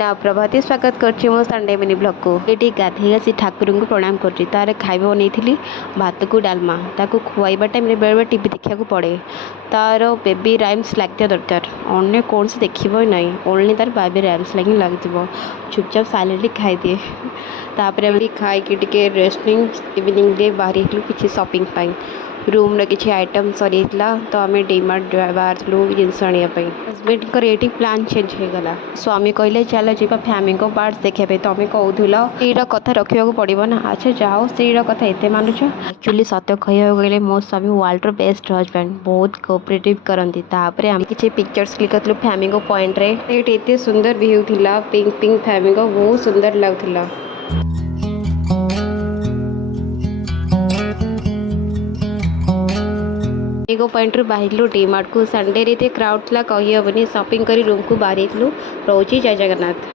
ना प्रभाती स्वागत करछि मो संडे मिनी ब्लॉग को ये गाधे आसी ठाकुर को प्रणाम करछि तार खाइबा बनी भात को डालमा ताको खुआइबा टाइम रे बेले टीवी देखा पड़े तार बेबी राइम्स लगते दरकार अन्य कौन से देखिए ना ओनली तार बेबी राइम्स लगे लगे चुपचाप साइलेंटली खाई दिए तापर खाई रेस्टिंग इवनिंग रे बाहरी किसी शॉपिंग पाई रूम रे किसी आइटम सरी तो आम डीमार्ट बाहर जिनस आने हजबैंड ये प्लान चेंज हो गला स्वामी कहले चलो जी फैमिली को पार्ट देखा तुम कहूल स्त्रीर कथा रखा पड़ो ना अच्छा जाओ स्त्रीर कथा एत मानुच एक्चुअली सत्य कह गले मो स्वामी वर्ल्ड रो बेस्ट हजबैंड बहुत कोऑपरेटिव करती आम किसी पिक्चर्स क्लिक कर फैमिली को पॉइंट रे एत सुंदर व्यू थिला पिंक पिंक फैमिली को बहुत सुंदर लगुला पॉइंट रू बाहर डीमार्ट को संडे रे क्राउड था कही हेनी शॉपिंग कर रूम को बाहर रोची जय जगन्नाथ।